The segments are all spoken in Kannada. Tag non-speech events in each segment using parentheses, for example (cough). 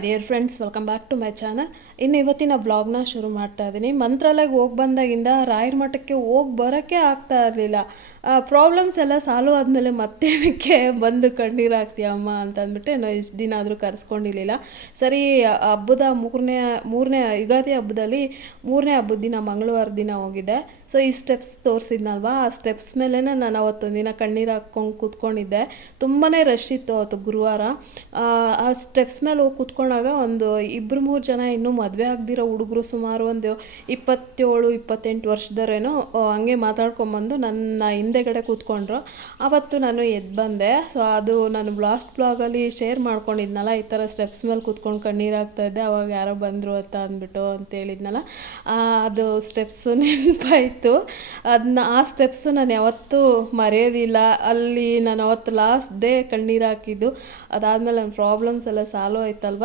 Dear friends welcome back to my channel ಇನ್ನು ಇವತ್ತಿನ ವ್ಲಾಗ್ನ ಶುರು ಮಾಡ್ತಾ ಇದ್ದೀನಿ. ಮಂತ್ರಾಲಯಕ್ಕೆ ಹೋಗಿ ಬಂದಾಗಿಂದ ರಾಯರ ಮಠಕ್ಕೆ ಹೋಗಿ ಬರೋಕ್ಕೆ ಆಗ್ತಾ ಇರಲಿಲ್ಲ. ಪ್ರಾಬ್ಲಮ್ಸ್ ಎಲ್ಲ ಸಾಲ್ವ್ ಆದಮೇಲೆ ಮತ್ತೇನಕ್ಕೆ ಬಂದು ಕಣ್ಣೀರು ಹಾಕ್ತೀಯ ಅಮ್ಮ ಅಂತ ಅಂದ್ಬಿಟ್ಟು ನಾವು ಇಷ್ಟು ದಿನ ಆದರೂ ಕರೆಸ್ಕೊಂಡಿರಲಿಲ್ಲ. ಸರಿ ಹಬ್ಬದ ಮೂರನೇ ಮೂರನೇ ಯುಗಾದಿ ಹಬ್ಬದಲ್ಲಿ ಮೂರನೇ ಹಬ್ಬದ ದಿನ ಮಂಗಳವಾರ ದಿನ ಹೋಗಿದ್ದೆ ಸೊ ಈ ಸ್ಟೆಪ್ಸ್ ತೋರಿಸಿದ್ನಲ್ವಾ? ಆ ಸ್ಟೆಪ್ಸ್ ಮೇಲೇ ನಾನು ಅವತ್ತೊಂದು ದಿನ ಕಣ್ಣೀರು ಹಾಕ್ಕೊಂಡು ಕೂತ್ಕೊಂಡಿದ್ದೆ. ತುಂಬಾ ರಶ್ ಇತ್ತು ಅವತ್ತು ಗುರುವಾರ. ಆ, ಸ್ಟೆಪ್ಸ್ ಮೇಲೆ ಹೋಗಿ ಕೂತ್ಕೊಂಡಾಗ ಒಂದು ಇಬ್ಬರು ಮೂರು ಜನ ಇನ್ನೂ ಮದುವೆ ಆಗದಿರೋ ಹುಡುಗರು ಸುಮಾರು ಒಂದು ಇಪ್ಪತ್ತೇಳು, ಇಪ್ಪತ್ತೆಂಟು ವರ್ಷದವರೇನೋ ಹಂಗೆ ಮಾತಾಡ್ಕೊಂಬಂದು ನನ್ನ ಹಿಂದೆಗಡೆ ಕೂತ್ಕೊಂಡ್ರು. ಆವತ್ತು ನಾನು ಎದ್ದು ಬಂದೆ. ಸೊ ಅದು ನಾನು ಲಾಸ್ಟ್ ಬ್ಲಾಗಲ್ಲಿ ಶೇರ್ ಮಾಡ್ಕೊಂಡಿದ್ನಲ್ಲ, ಈ ಥರ ಸ್ಟೆಪ್ಸ್ ಮೇಲೆ ಕೂತ್ಕೊಂಡು ಕಣ್ಣೀರು ಆಗ್ತಾ ಇದ್ದೆ ಅವಾಗ ಯಾರೋ ಬಂದರು ಅಂತ ಅಂದ್ಬಿಟ್ಟು ಅಂತ ಹೇಳಿದ್ನಲ್ಲ. ಅದು ಸ್ಟೆಪ್ಸು ನೆನಪಾಯಿತು. ಅದನ್ನ ಆ ಸ್ಟೆಪ್ಸು ನಾನು ಯಾವತ್ತೂ ಮರೆಯೋದಿಲ್ಲ. ಅಲ್ಲಿ ನಾನು ಅವತ್ತು ಲಾಸ್ಟ್ ಡೇ ಕಣ್ಣೀರು ಹಾಕಿದ್ದು, ಅದಾದಮೇಲೆ ನನ್ನ ಪ್ರಾಬ್ಲಮ್ಸ್ ಎಲ್ಲ ಸಾಲ್ವ್ ಆಯ್ತಲ್ವ?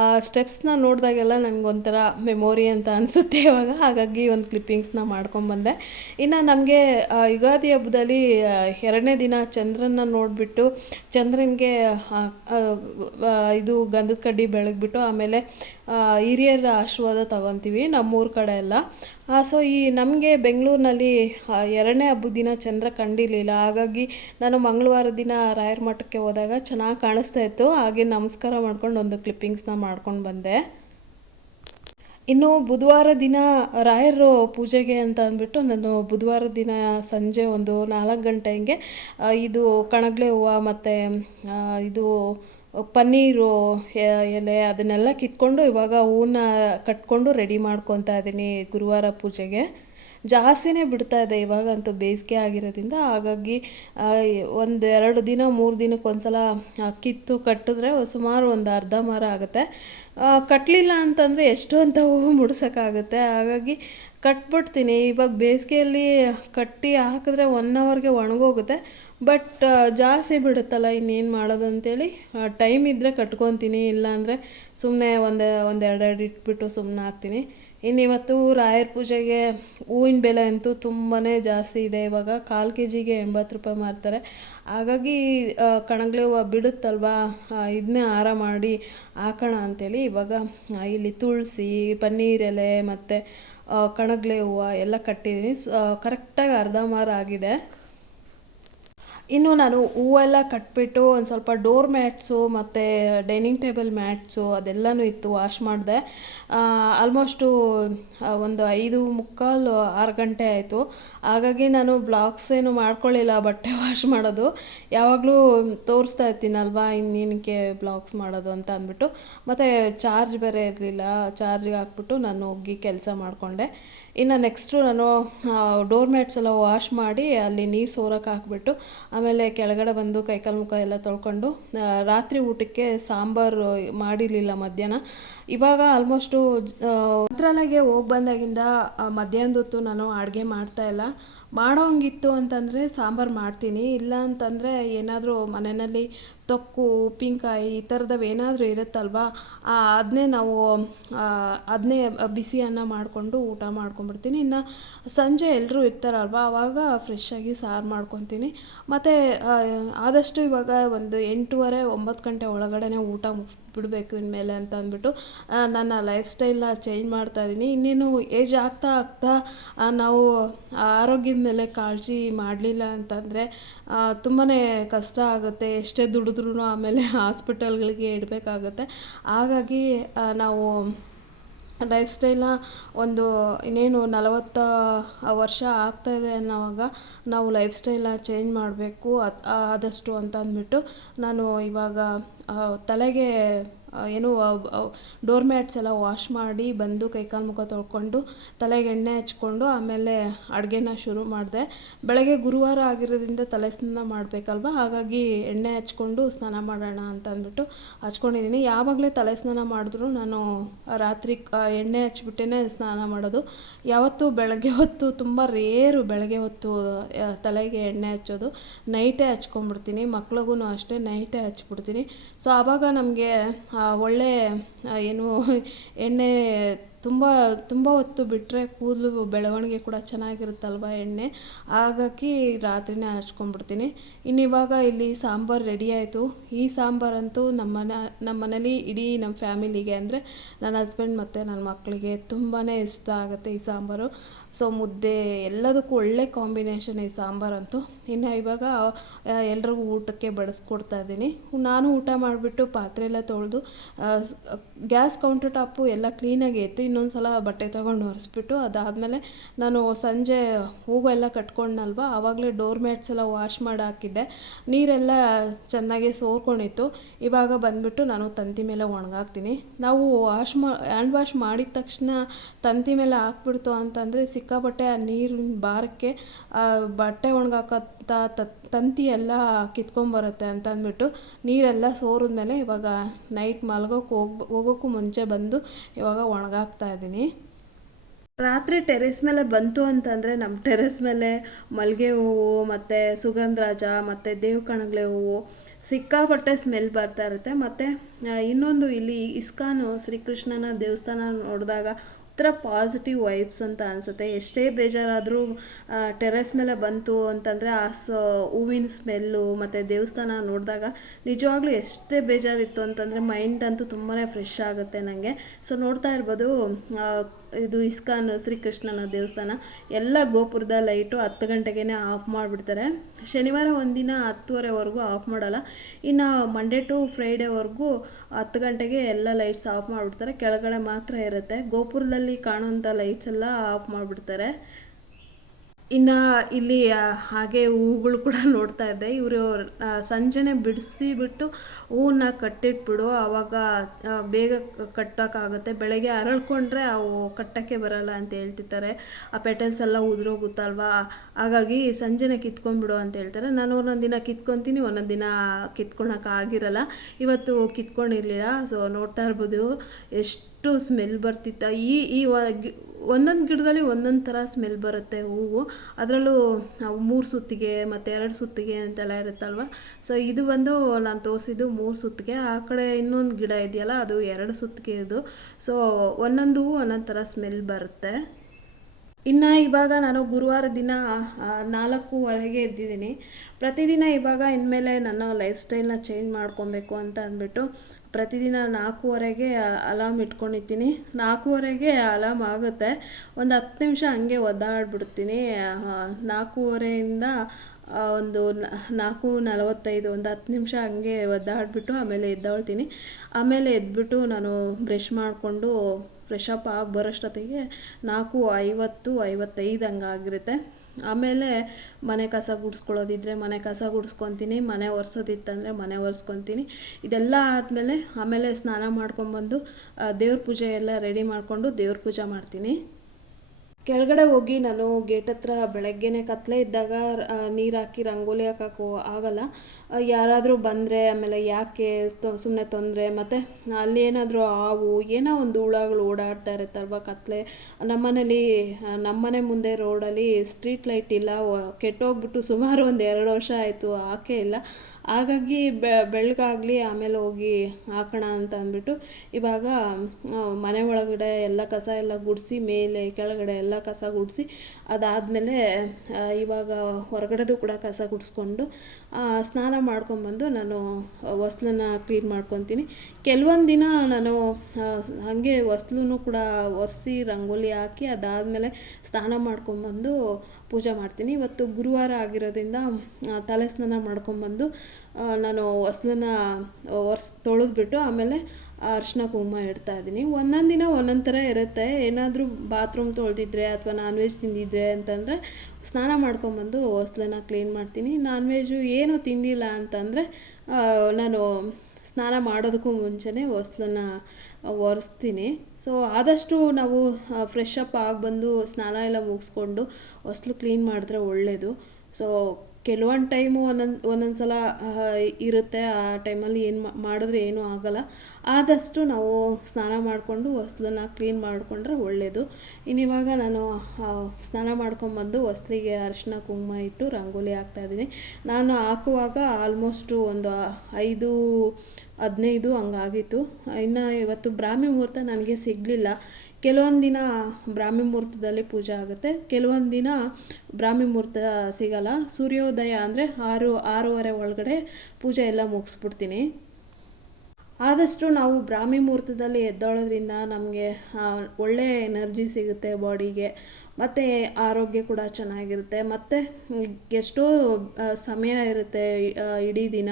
ಆ ಸ್ಟೆಪ್ಸ್ನ ನೋಡಿದಾಗೆಲ್ಲ ನನಗೊಂಥರ ಮೆಮೊರಿ ಅಂತ ಅನಿಸುತ್ತೆ ಇವಾಗ. ಹಾಗಾಗಿ ಒಂದು ಕ್ಲಿಪ್ಪಿಂಗ್ಸ್ನ ಮಾಡ್ಕೊಂಬಂದೆ. ಇನ್ನು ನಮಗೆ ಯುಗಾದಿ ಹಬ್ಬದಲ್ಲಿ ಎರಡನೇ ದಿನ ಚಂದ್ರನ ನೋಡಿಬಿಟ್ಟು, ಚಂದ್ರನಿಗೆ ಇದು ಗಂಧದ ಕಡ್ಡಿ ಬೆಳಗ್ಬಿಟ್ಟು, ಆಮೇಲೆ ಹಿರಿಯರ ಆಶೀರ್ವಾದ ತಗೊತೀವಿ ನಮ್ಮೂರ ಕಡೆ ಎಲ್ಲ. ಸೊ ಈ ನಮಗೆ ಬೆಂಗಳೂರಿನಲ್ಲಿ ಎರಡನೇ ಹಬ್ಬದ ದಿನ ಚಂದ್ರ ಕಂಡಿರಲಿಲ್ಲ. ಹಾಗಾಗಿ ನಾನು ಮಂಗಳವಾರ ದಿನ ರಾಯರ ಮಠಕ್ಕೆ ಹೋದಾಗ ಚೆನ್ನಾಗಿ ಕಾಣಿಸ್ತಾ ಇತ್ತು. ಹಾಗೆ ನಮಸ್ಕಾರ ಮಾಡ್ಕೊಂಡು ಒಂದು ಕ್ಲಿಪ್ಪಿಂಗ್ಸ್ನ ಮಾಡ್ಕೊಂಡು ಬಂದೆ. ಇನ್ನು ಬುಧವಾರ ದಿನ ರಾಯರು ಪೂಜೆಗೆ ಅಂತ ಅಂದ್ಬಿಟ್ಟು ನಾನು ಬುಧವಾರ ದಿನ ಸಂಜೆ ಒಂದು ನಾಲ್ಕು ಗಂಟೆ ಹಿಂಗೆ ಇದು ಕಣಗ್ಲೆ ಹೂವು ಮತ್ತು ಇದು ಪನ್ನೀರು ಎಲೆ ಅದನ್ನೆಲ್ಲ ಕಿತ್ಕೊಂಡು ಇವಾಗ ಹೂವನ್ನ ಕಟ್ಕೊಂಡು ರೆಡಿ ಮಾಡ್ಕೊತಾ ಇದ್ದೀನಿ ಗುರುವಾರ ಪೂಜೆಗೆ. ಜಾಸ್ತಿನೇ ಬಿಡ್ತಾ ಇದೆ ಇವಾಗಂತೂ ಬೇಸಿಗೆ ಆಗಿರೋದ್ರಿಂದ. ಹಾಗಾಗಿ ಒಂದು ಎರಡು ದಿನ, ಮೂರು ದಿನಕ್ಕೆ ಒಂದ್ಸಲ ಕಿತ್ತು ಕಟ್ಟಿದ್ರೆ ಸುಮಾರು ಒಂದು ಅರ್ಧ ಮರ ಆಗುತ್ತೆ. ಕಟ್ಟಲಿಲ್ಲ ಅಂತಂದರೆ ಎಷ್ಟು ಅಂತ ಹೂವು ಮುಡ್ಸೋಕ್ಕಾಗುತ್ತೆ. ಹಾಗಾಗಿ ಕಟ್ಬಿಡ್ತೀನಿ. ಇವಾಗ ಬೇಸಿಗೆಯಲ್ಲಿ ಕಟ್ಟಿ ಹಾಕಿದ್ರೆ ಒನ್ ಅವರ್ಗೆ ಒಣಗೋಗುತ್ತೆ. ಬಟ್ ಜಾಸ್ತಿ ಬಿಡುತ್ತಲ್ಲ, ಇನ್ನೇನು ಮಾಡೋದು ಅಂತೇಳಿ ಟೈಮ್ ಇದ್ದರೆ ಕಟ್ಕೊತೀನಿ. ಇಲ್ಲಾಂದರೆ ಸುಮ್ಮನೆ ಒಂದು ಒಂದೆರಡೆರಡು ಇಟ್ಬಿಟ್ಟು ಸುಮ್ಮನೆ ಹಾಕ್ತೀನಿ. ಇನ್ನು ಇವತ್ತು ರಾಯರ ಪೂಜೆಗೆ ಹೂವಿನ ಬೆಲೆ ಅಂತೂ ತುಂಬಾ ಜಾಸ್ತಿ ಇದೆ. ಇವಾಗ ಕಾಲು ಕೆ ಜಿಗೆ ಎಂಬತ್ತು ರೂಪಾಯಿ ಮಾರ್ತಾರೆ. ಹಾಗಾಗಿ ಕಣಗ್ಲೆ ಹೂವು ಬಿಡುತ್ತಲ್ವಾ? ಇದನ್ನೇ ಹಾರ ಮಾಡಿ ಹಾಕೋಣ ಅಂತೇಳಿ ಇವಾಗ ಇಲ್ಲಿ ತುಳಸಿ, ಪನ್ನೀರ್ ಎಲೆ ಮತ್ತು ಕಣಗ್ಲೆ ಹೂವು ಎಲ್ಲ ಕಟ್ಟಿದ್ದೀನಿ ಕರೆಕ್ಟಾಗಿ ಅರ್ಧ ಮಾರ ಆಗಿದೆ. ಇನ್ನು ನಾನು ಹೂವೆಲ್ಲ ಕಟ್ಬಿಟ್ಟು ಒಂದು ಸ್ವಲ್ಪ ಡೋರ್ ಮ್ಯಾಟ್ಸು ಮತ್ತು ಡೈನಿಂಗ್ ಟೇಬಲ್ ಮ್ಯಾಟ್ಸು ಅದೆಲ್ಲನೂ ಇತ್ತು ವಾಶ್ ಮಾಡಿದೆ. ಆಲ್ಮೋಸ್ಟು ಒಂದು ಐದು ಮುಕ್ಕಾಲು ಆರು ಗಂಟೆ ಆಯಿತು. ಹಾಗಾಗಿ ನಾನು ಬ್ಲಾಗ್ಸ್ ಏನು ಮಾಡ್ಕೊಳ್ಳಿಲ್ಲ ಬಟ್ಟೆ (laughs) ವಾಶ್ ಮಾಡೋದು. ಯಾವಾಗಲೂ ತೋರಿಸ್ತಾ ಇರ್ತೀನಲ್ವಾ ಇನ್ನೇನಕ್ಕೆ ಬ್ಲಾಗ್ಸ್ ಮಾಡೋದು? ಅಂತ ಅಂದ್ಬಿಟ್ಟು. ಮತ್ತು ಚಾರ್ಜ್ ಬೇರೆ ಇರಲಿಲ್ಲ, ಚಾರ್ಜ್ಗೆ ಹಾಕ್ಬಿಟ್ಟು ನಾನು ಹೋಗಿ ಕೆಲಸ ಮಾಡಿಕೊಂಡೆ. ಇನ್ನು ನೆಕ್ಸ್ಟು ನಾನು ಡೋರ್ ಮ್ಯಾಟ್ಸ್ ಎಲ್ಲ ವಾಶ್ ಮಾಡಿ ಅಲ್ಲಿ ನೀರು ಸೋರಕ್ಕೆ ಹಾಕ್ಬಿಟ್ಟು ಆಮೇಲೆ ಕೆಳಗಡೆ ಬಂದು ಕೈಕಾಲು ಮುಖ ಎಲ್ಲ ತೊಳ್ಕೊಂಡು ರಾತ್ರಿ ಊಟಕ್ಕೆ ಸಾಂಬಾರು ಮಾಡಿರಲಿಲ್ಲ ಮಧ್ಯಾಹ್ನ. ಇವಾಗ ಆಲ್ಮೋಸ್ಟು ಮಂತ್ರಾಲಯಗೆ ಹೋಗಿ ಬಂದಾಗಿಂದ ಮಧ್ಯಾಹ್ನದೊತ್ತು ನಾನು ಅಡುಗೆ ಮಾಡ್ತಾ ಇಲ್ಲ. ಮಾಡೋಂಗಿತ್ತು ಅಂತಂದರೆ ಸಾಂಬಾರು ಮಾಡ್ತೀನಿ. ಇಲ್ಲ ಅಂತಂದರೆ ಏನಾದರೂ ಮನೆಯಲ್ಲಿ ತೊಕ್ಕು, ಉಪ್ಪಿನಕಾಯಿ ಈ ಥರದವು ಏನಾದರೂ ಇರುತ್ತಲ್ವಾ? ಅದನ್ನೇ ನಾವು ಅದನ್ನೇ ಬಿಸಿ ಅನ್ನ ಮಾಡಿಕೊಂಡು ಊಟ ಮಾಡ್ಕೊಂಡ್ಬಿಡ್ತೀನಿ ಇನ್ನು ಸಂಜೆ ಎಲ್ಲರೂ ಇರ್ತಾರಲ್ವ ಆವಾಗ ಫ್ರೆಶ್ಶಾಗಿ ಸಾರು ಮಾಡ್ಕೊತೀನಿ. ಮತ್ತು ಆದಷ್ಟು ಇವಾಗ ಒಂದು ಎಂಟೂವರೆ, ಒಂಬತ್ತು ಗಂಟೆ ಒಳಗಡೆ ಊಟ ಮುಗಿಸ್ಬಿಡ್ಬೇಕು ಇನ್ಮೇಲೆ ಅಂತ ಅಂದ್ಬಿಟ್ಟು ನನ್ನ ಲೈಫ್ ಸ್ಟೈಲ್ನ ಚೇಂಜ್ ಮಾಡ್ತಾ ಇದ್ದೀನಿ ಇನ್ನೇನು ಏಜ್ ಆಗ್ತಾ ಆಗ್ತಾ ನಾವು ಆರೋಗ್ಯದ ಮೇಲೆ ಕಾಳಜಿ ಮಾಡಲಿಲ್ಲ ಅಂತಂದರೆ ತುಂಬಾ ಕಷ್ಟ ಆಗುತ್ತೆ. ಎಷ್ಟೇ ದುಡಿದ್ರೂ ಆಮೇಲೆ (laughs) ಹಾಸ್ಪಿಟಲ್ಗಳಿಗೆ ಇಡಬೇಕಾಗುತ್ತೆ. ಹಾಗಾಗಿ ನಾವು ಲೈಫ್ ಸ್ಟೈಲ್ನ ಒಂದು ಇನ್ನೇನು ನಲವತ್ತ ವರ್ಷ ಆಗ್ತಾಯಿದೆ ಅನ್ನೋವಾಗ ನಾವು ಲೈಫ್ ಸ್ಟೈಲ್ನ ಚೇಂಜ್ ಮಾಡಬೇಕು. ಆದಷ್ಟು ಅಂತ ಅಂದ್ಬಿಟ್ಟು ನಾನು ಇವಾಗ ತಲೆಗೆ ಏನು ಡೋರ್ ಮ್ಯಾಟ್ಸ್ ಎಲ್ಲ ವಾಶ್ ಮಾಡಿ ಬಂದು ಕೈಕಾಲು ಮುಖ ತೊಳ್ಕೊಂಡು ತಲೆಗೆ ಎಣ್ಣೆ ಹಚ್ಕೊಂಡು ಆಮೇಲೆ ಅಡುಗೆನ ಶುರು ಮಾಡಿದೆ. ಬೆಳಗ್ಗೆ ಗುರುವಾರ ಆಗಿರೋದ್ರಿಂದ ತಲೆ ಸ್ನಾನ ಮಾಡಬೇಕಲ್ವ? ಹಾಗಾಗಿ ಎಣ್ಣೆ ಹಚ್ಕೊಂಡು ಸ್ನಾನ ಮಾಡೋಣ ಅಂತ ಅಂದ್ಬಿಟ್ಟು ಹಚ್ಕೊಂಡಿದ್ದೀನಿ. ಯಾವಾಗಲೇ ತಲೆ ಸ್ನಾನ ಮಾಡಿದ್ರು ನಾನು ರಾತ್ರಿ ಎಣ್ಣೆ ಹಚ್ಬಿಟ್ಟೇ ಸ್ನಾನ ಮಾಡೋದು. ಯಾವತ್ತೂ ಬೆಳಗ್ಗೆ ಹೊತ್ತು, ತುಂಬ ರೇರು ಬೆಳಗ್ಗೆ ಹೊತ್ತು ತಲೆಗೆ ಎಣ್ಣೆ ಹಚ್ಚೋದು. ನೈಟೇ ಹಚ್ಕೊಂಡ್ಬಿಡ್ತೀನಿ. ಮಕ್ಳಿಗೂ ಅಷ್ಟೇ ನೈಟೇ ಹಚ್ಬಿಡ್ತೀನಿ. ಸೊ, ಆವಾಗ ನಮಗೆ ಒಳ್ಳೆ ಏನು ಎಣ್ಣೆ ತುಂಬ ತುಂಬ ಹೊತ್ತು ಬಿಟ್ಟರೆ ಕೂದಲು ಬೆಳವಣಿಗೆ ಕೂಡ ಚೆನ್ನಾಗಿರುತ್ತಲ್ವ ಎಣ್ಣೆ? ಹಾಗಾಗಿ ರಾತ್ರಿನೇ ಹಚ್ಕೊಂಡ್ಬಿಡ್ತೀನಿ ಇನ್ನು ಇವಾಗ ಇಲ್ಲಿ ಸಾಂಬಾರು ರೆಡಿ ಆಯಿತು. ಈ ಸಾಂಬಾರಂತೂ ನಮ್ಮ ನಮ್ಮನೇಲಿ ನಮ್ಮ ಮನೇಲಿ ಇಡೀ ನಮ್ಮ ಫ್ಯಾಮಿಲಿಗೆ ಅಂದರೆ ನನ್ನ ಹಸ್ಬೆಂಡ್ ಮತ್ತು ನನ್ನ ಮಕ್ಕಳಿಗೆ ತುಂಬಾ ಇಷ್ಟ ಆಗುತ್ತೆ ಈ ಸಾಂಬಾರು. ಸೊ ಮುದ್ದೆ ಎಲ್ಲದಕ್ಕೂ ಒಳ್ಳೆ ಕಾಂಬಿನೇಷನ್ ಈ ಸಾಂಬಾರಂತೂ. ಇನ್ನು ಇವಾಗ ಎಲ್ರಿಗೂ ಊಟಕ್ಕೆ ಬಡಿಸ್ಕೊಡ್ತಾ ಇದ್ದೀನಿ. ನಾನು ಊಟ ಮಾಡಿಬಿಟ್ಟು ಪಾತ್ರೆ ಎಲ್ಲ ತೊಳೆದು ಗ್ಯಾಸ್ ಕೌಂಟರ್ ಟಾಪು ಎಲ್ಲ ಕ್ಲೀನಾಗಿ ಇತ್ತು ಇನ್ನೊಂದು ಸಲ ಬಟ್ಟೆ ತೊಗೊಂಡು ಒರೆಸ್ಬಿಟ್ಟು ಅದಾದಮೇಲೆ ನಾನು ಸಂಜೆ ಹೂವು ಎಲ್ಲ ಕಟ್ಕೊಂಡಲ್ವ ಆವಾಗಲೇ ಡೋರ್ ಮ್ಯಾಟ್ಸ್ ಎಲ್ಲ ವಾಶ್ ಮಾಡಿ ಹಾಕಿದ್ದೆ. ನೀರೆಲ್ಲ ಚೆನ್ನಾಗಿ ಸೋರ್ಕೊಂಡಿತ್ತು. ಇವಾಗ ಬಂದುಬಿಟ್ಟು ನಾನು ತಂತಿ ಮೇಲೆ ಒಣಗಾಕ್ತೀನಿ. ನಾವು ವಾಶ್ ಮಾ ಹ್ಯಾಂಡ್ ವಾಶ್ ಮಾಡಿದ ತಕ್ಷಣ ತಂತಿ ಮೇಲೆ ಹಾಕ್ಬಿಡ್ತು ಅಂತಂದರೆ ಸಿಕ್ಕಾಪಟ್ಟೆ ಆ ನೀರಿನ ಭಾರಕ್ಕೆ ಬಟ್ಟೆ ಒಣಗಾಕತ್ತ ತಂತಿ ಎಲ್ಲ ಕಿತ್ಕೊಂಡ್ಬರುತ್ತೆ ಅಂತ ಅಂದ್ಬಿಟ್ಟು ನೀರೆಲ್ಲ ಸೋರಿದ್ಮೇಲೆ ಇವಾಗ ನೈಟ್ ಮಲ್ಗೋಕೆ ಹೋಗಿ ಹೋಗೋಕ್ಕೂ ಮುಂಚೆ ಬಂದು ಇವಾಗ ಒಣಗಾಕ್ತಾ ಇದ್ದೀನಿ ರಾತ್ರಿ ಟೆರೆಸ್ ಮೇಲೆ ಬಂತು ಅಂತಂದರೆ ನಮ್ಮ ಟೆರೆಸ್ ಮೇಲೆ ಮಲ್ಲಿಗೆ ಹೂವು ಮತ್ತು ಸುಗಂಧರಾಜ ಮತ್ತು ದೇವಕಣಗ್ಲೆ ಹೂವು ಸಿಕ್ಕಾಪಟ್ಟೆ ಸ್ಮೆಲ್ ಬರ್ತಾ ಇರುತ್ತೆ. ಮತ್ತು ಇನ್ನೊಂದು ಇಲ್ಲಿ ಇಸ್ಕಾನು ಶ್ರೀಕೃಷ್ಣನ ದೇವಸ್ಥಾನ ನೋಡಿದಾಗ ಒಂಥರ ಪಾಸಿಟಿವ್ ವೈಬ್ಸ್ ಅಂತ ಅನಿಸುತ್ತೆ. ಎಷ್ಟೇ ಬೇಜಾರಾದರೂ ಟೆರೆಸ್ ಮೇಲೆ ಬಂತು ಅಂತಂದರೆ ಆ ಸ, ಹೂವಿನ ಸ್ಮೆಲ್ಲು ಮತ್ತು ದೇವಸ್ಥಾನ ನೋಡಿದಾಗ ನಿಜವಾಗ್ಲೂ ಎಷ್ಟೇ ಬೇಜಾರಿತ್ತು ಅಂತಂದರೆ ಮೈಂಡ್ ಅಂತೂ ತುಂಬಾ ಫ್ರೆಶ್ ಆಗುತ್ತೆ ನನಗೆ ಸೊ ನೋಡ್ತಾ ಇರ್ಬೋದು ಇದು ಇಸ್ಕಾನ್ ಶ್ರೀಕೃಷ್ಣನ ದೇವಸ್ಥಾನ, ಎಲ್ಲ ಗೋಪುರದ ಲೈಟು ಹತ್ತು ಗಂಟೆಗೆ ಆಫ್ ಮಾಡಿಬಿಡ್ತಾರೆ. ಶನಿವಾರ ಒಂದಿನ ಹತ್ತುವರೆವರೆಗೂ ಆಫ್ ಮಾಡಲ್ಲ. ಇನ್ನು ಮಂಡೇ ಟು ಫ್ರೈಡೇವರೆಗೂ ಹತ್ತು ಗಂಟೆಗೆ ಎಲ್ಲ ಲೈಟ್ಸ್ ಆಫ್ ಮಾಡಿಬಿಡ್ತಾರೆ. ಕೆಳಗಡೆ ಮಾತ್ರ ಇರುತ್ತೆ. ಗೋಪುರದಲ್ಲಿ ಕಾಣುವಂಥ ಲೈಟ್ಸ್ ಎಲ್ಲ ಆಫ್ ಮಾಡಿಬಿಡ್ತಾರೆ. ಇನ್ನು ಇಲ್ಲಿ ಹಾಗೆ ಹೂಗಳು ಕೂಡ (laughs) ನೋಡ್ತಾ ಇದ್ದೆ. ಇವರು ಸಂಜೆನೆ ಬಿಡಿಸಿ ಬಿಟ್ಟು ಹೂವನ್ನ ಕಟ್ಟಿಟ್ಬಿಡು ಆವಾಗ ಬೇಗ ಕಟ್ಟೋಕ್ಕಾಗುತ್ತೆ. ಬೆಳಗ್ಗೆ ಅರಳ್ಕೊಂಡ್ರೆ ಅವು ಕಟ್ಟೋಕ್ಕೆ ಬರಲ್ಲ ಅಂತ ಹೇಳ್ತಿರ್ತಾರೆ. ಆ ಪೆಟಲ್ಸ್ ಎಲ್ಲ ಉದುರೋಗುತ್ತಲ್ವಾ? ಹಾಗಾಗಿ ಸಂಜೆನೆ ಕಿತ್ಕೊಂಡ್ಬಿಡು ಅಂತ ಹೇಳ್ತಾರೆ. ನಾನು ಒಂದೊಂದು ದಿನ ಕಿತ್ಕೊತೀನಿ, ಒಂದೊಂದು ದಿನ ಕಿತ್ಕೊಳಕ್ಕೆ ಆಗಿರಲ್ಲ. ಇವತ್ತು ಕಿತ್ಕೊಂಡಿರಲಿಲ್ಲ. ಸೊ ನೋಡ್ತಾ ಇರ್ಬೋದು. ಎಷ್ಟು ಸ್ಮೆಲ್ ಬರ್ತಿತ್ತ. ಈ ಈ ಒಂದೊಂದು ಗಿಡದಲ್ಲಿ ಒಂದೊಂದು ಥರ ಸ್ಮೆಲ್ ಬರುತ್ತೆ ಹೂವು. ಅದರಲ್ಲೂ ನಾವು ಮೂರು ಸುತ್ತಿಗೆ ಮತ್ತು ಎರಡು ಸುತ್ತಿಗೆ ಅಂತೆಲ್ಲ ಇರುತ್ತಲ್ವ? ಸೊ ಇದು ಬಂದು ನಾನು ತೋರಿಸಿದ್ದು ಮೂರು ಸುತ್ತಿಗೆ. ಆ ಕಡೆ ಇನ್ನೊಂದು ಗಿಡ ಇದೆಯಲ್ಲ, ಅದು ಎರಡು ಸುತ್ತಿಗೆ ಇದು. ಸೊ ಒಂದೊಂದು ಒಂದೊಂದು ಥರ ಸ್ಮೆಲ್ ಬರುತ್ತೆ. ಇನ್ನು ಇವಾಗ ನಾನು ಗುರುವಾರ ದಿನ ನಾಲ್ಕೂವರೆಗೆ ಎದ್ದಿದ್ದೀನಿ. ಪ್ರತಿದಿನ ಇವಾಗ ಇನ್ಮೇಲೆ ನನ್ನ ಲೈಫ್ ಸ್ಟೈಲ್ನ ಚೇಂಜ್ ಮಾಡ್ಕೊಬೇಕು ಅಂತ ಅಂದ್ಬಿಟ್ಟು ಪ್ರತಿದಿನ ನಾಲ್ಕೂವರೆಗೆ ಅಲಾರ್ಮ್ ಇಟ್ಕೊಂಡಿರ್ತೀನಿ ನಾಲ್ಕೂವರೆಗೆ ಅಲಾರ್ಮ್ ಆಗುತ್ತೆ. ಒಂದು ಹತ್ತು ನಿಮಿಷ ಹಂಗೆ ಒದ್ದಾಡ್ಬಿಡ್ತೀನಿ. ನಾಲ್ಕೂವರೆಯಿಂದ ಒಂದು ನಾಲ್ಕು ನಲವತ್ತೈದು, ಒಂದು ಹತ್ತು ನಿಮಿಷ ಹಂಗೆ ಒದ್ದಾಡ್ಬಿಟ್ಟು ಆಮೇಲೆ ಎದ್ದೊಳ್ತೀನಿ. ಆಮೇಲೆ ಎದ್ಬಿಟ್ಟು ನಾನು ಬ್ರಷ್ ಮಾಡಿಕೊಂಡು ಫ್ರೆಶ್ ಅಪ್ ಆಗಿ ಬರೋಷ್ಟೊತ್ತಿಗೆ ನಾಲ್ಕು ಐವತ್ತು, ಐವತ್ತೈದು ಹಂಗಾಗಿರುತ್ತೆ. ಆಮೇಲೆ ಮನೆ ಕಸ ಗುಡಿಸ್ಕೊಳ್ಳೋದಿದ್ರೆ ಮನೆ ಕಸ ಗುಡಿಸ್ಕೊತೀನಿ, ಮನೆ ಒರೆಸೋದಿತ್ತಂದರೆ ಮನೆ ಒರೆಸ್ಕೊತೀನಿ. ಇದೆಲ್ಲ ಆದಮೇಲೆ ಆಮೇಲೆ ಸ್ನಾನ ಮಾಡ್ಕೊಂಬಂದು ದೇವ್ರ ಪೂಜೆ ಎಲ್ಲ ರೆಡಿ ಮಾಡಿಕೊಂಡು ದೇವ್ರ ಪೂಜೆ ಮಾಡ್ತೀನಿ. ಕೆಳಗಡೆ ಹೋಗಿ ನಾನು ಗೇಟ್ ಹತ್ರ ಬೆಳಗ್ಗೆನೆ ಕತ್ಲೆ ಇದ್ದಾಗ ನೀರು ಹಾಕಿ ರಂಗೋಲಿ ಹಾಕೋಕ್ಕೂ ಆಗಲ್ಲ. ಯಾರಾದರೂ ಬಂದರೆ, ಆಮೇಲೆ ಯಾಕೆ ಸುಮ್ಮನೆ ತೊಂದರೆ, ಮತ್ತು ಅಲ್ಲಿ ಏನಾದರೂ ಹಾವು, ಏನೋ ಒಂದು ಹುಳಗಳು ಓಡಾಡ್ತಾ ಇರುತ್ತಲ್ವ ಕತ್ಲೆ. ನಮ್ಮನೇಲಿ ನಮ್ಮನೆ ಮುಂದೆ ರೋಡಲ್ಲಿ ಸ್ಟ್ರೀಟ್ ಲೈಟ್ ಇಲ್ಲ ಕೆಟ್ಟೋಗ್ಬಿಟ್ಟು ಸುಮಾರು ಒಂದು ಎರಡು ವರ್ಷ ಆಯಿತು ಹಾಕೇ ಇಲ್ಲ. ಹಾಗಾಗಿ ಬೆಳಗಾಗಲಿ ಆಮೇಲೆ ಹೋಗಿ ಹಾಕೋಣ ಅಂತ ಅಂದ್ಬಿಟ್ಟು ಇವಾಗ ಮನೆ ಒಳಗಡೆ ಎಲ್ಲ ಕಸ ಎಲ್ಲ ಗುಡಿಸಿ ಮೇಲೆ ಕೆಳಗಡೆ ಎಲ್ಲ ಕಸ ಗುಡಿಸಿ ಅದಾದಮೇಲೆ ಇವಾಗ ಹೊರಗಡೆದು ಕೂಡ ಕಸ ಗುಡಿಸ್ಕೊಂಡು ಸ್ನಾನ ಮಾಡ್ಕೊಂಬಂದು ನಾನು ಹೊಸ್ಲನ್ನ ಕ್ಲೀನ್ ಮಾಡ್ಕೊತೀನಿ. ಕೆಲವೊಂದು ದಿನ ನಾನು ಹಾಗೆ ಹೊಸ್ಲೂ ಕೂಡ ಒರೆಸಿ ರಂಗೋಲಿ ಹಾಕಿ ಅದಾದಮೇಲೆ ಸ್ನಾನ ಮಾಡ್ಕೊಂಬಂದು ಪೂಜೆ ಮಾಡ್ತೀನಿ. ಇವತ್ತು ಗುರುವಾರ ಆಗಿರೋದ್ರಿಂದ ತಲೆ ಸ್ನಾನ ಮಾಡ್ಕೊಂಬಂದು ನಾನು ಹೊಸ್ಲನ್ನ ಒರ್ಸ್ ತೊಳೆದ್ಬಿಟ್ಟು ಆಮೇಲೆ ಅರಶಿನ ಕುಂಕುಮ ಇಡ್ತಾ ಇದ್ದೀನಿ. ಒಂದೊಂದು ದಿನ ಒಂದೊಂದು ಥರ ಇರುತ್ತೆ. ಏನಾದರೂ ಬಾತ್ರೂಮ್ ತೊಳೆದಿದ್ರೆ ಅಥವಾ ನಾನ್ ವೆಜ್ ತಿಂದಿದ್ರೆ ಅಂತಂದರೆ ಸ್ನಾನ ಮಾಡ್ಕೊಂಬಂದು ಹೊಸ್ಲನ್ನ ಕ್ಲೀನ್ ಮಾಡ್ತೀನಿ. ನಾನ್ ವೆಜ್ಜು ಏನೂ ತಿಂದಿಲ್ಲ ಅಂತಂದರೆ ನಾನು ಸ್ನಾನ ಮಾಡೋದಕ್ಕೂ ಮುಂಚೆನೇ ಹೊಸ್ಲನ್ನ ಒರೆಸ್ತೀನಿ. ಸೊ ಆದಷ್ಟು ನಾವು ಫ್ರೆಶ್ ಅಪ್ ಆಗಿ ಬಂದು ಸ್ನಾನ ಎಲ್ಲ ಮುಗಿಸ್ಕೊಂಡು ಹೊಸ್ಲು ಕ್ಲೀನ್ ಮಾಡಿದ್ರೆ ಒಳ್ಳೆಯದು ಸೊ ಕೆಲವೊಂದು ಟೈಮು ಒಂದೊಂದು ಒಂದೊಂದು ಸಲ ಇರುತ್ತೆ. ಆ ಟೈಮಲ್ಲಿ ಏನು ಮಾಡಿದ್ರೆ ಏನೂ ಆಗೋಲ್ಲ. ಆದಷ್ಟು ನಾವು ಸ್ನಾನ ಮಾಡಿಕೊಂಡು ಹೊಸ್ಲನ್ನ ಕ್ಲೀನ್ ಮಾಡಿಕೊಂಡ್ರೆ ಒಳ್ಳೆಯದು ಇನ್ನಿವಾಗ ನಾನು ಸ್ನಾನ ಮಾಡ್ಕೊಂಬಂದು ಹೊಸ್ಲಿಗೆ ಅರಿಶಿನ, ಕುಂಕುಮ ಇಟ್ಟು ರಂಗೋಲಿ ಹಾಕ್ತಾಯಿದ್ದೀನಿ ನಾನು ಹಾಕುವಾಗ ಆಲ್ಮೋಸ್ಟು ಒಂದು ಐದು, ಹದಿನೈದು ಹಂಗಾಗಿತ್ತು. ಇನ್ನು ಇವತ್ತು ಬ್ರಾಹ್ಮಿ ಮುಹೂರ್ತ ನನಗೆ ಸಿಗಲಿಲ್ಲ. ಕೆಲವೊಂದು ದಿನ ಬ್ರಾಹ್ಮಿ ಮುಹೂರ್ತದಲ್ಲಿ ಪೂಜೆ ಆಗುತ್ತೆ. ಕೆಲವೊಂದು ದಿನ ಬ್ರಾಹ್ಮಿ ಮುಹೂರ್ತ ಸಿಗಲ್ಲ. ಸೂರ್ಯೋದಯ ಅಂದರೆ ಆರು, ಆರೂವರೆ ಒಳಗಡೆ ಪೂಜೆ ಎಲ್ಲ ಮುಗಿಸ್ಬಿಡ್ತೀನಿ. ಆದಷ್ಟು ನಾವು ಬ್ರಾಹ್ಮಿ ಮುಹೂರ್ತದಲ್ಲಿ ಎದ್ದೋಳೋದ್ರಿಂದ ನಮಗೆ ಒಳ್ಳೆಯ ಎನರ್ಜಿ ಸಿಗುತ್ತೆ ಬಾಡಿಗೆ. ಮತ್ತು ಆರೋಗ್ಯ ಕೂಡ ಚೆನ್ನಾಗಿರುತ್ತೆ. ಮತ್ತು ಎಷ್ಟೋ ಸಮಯ ಇರುತ್ತೆ ಇಡೀ ದಿನ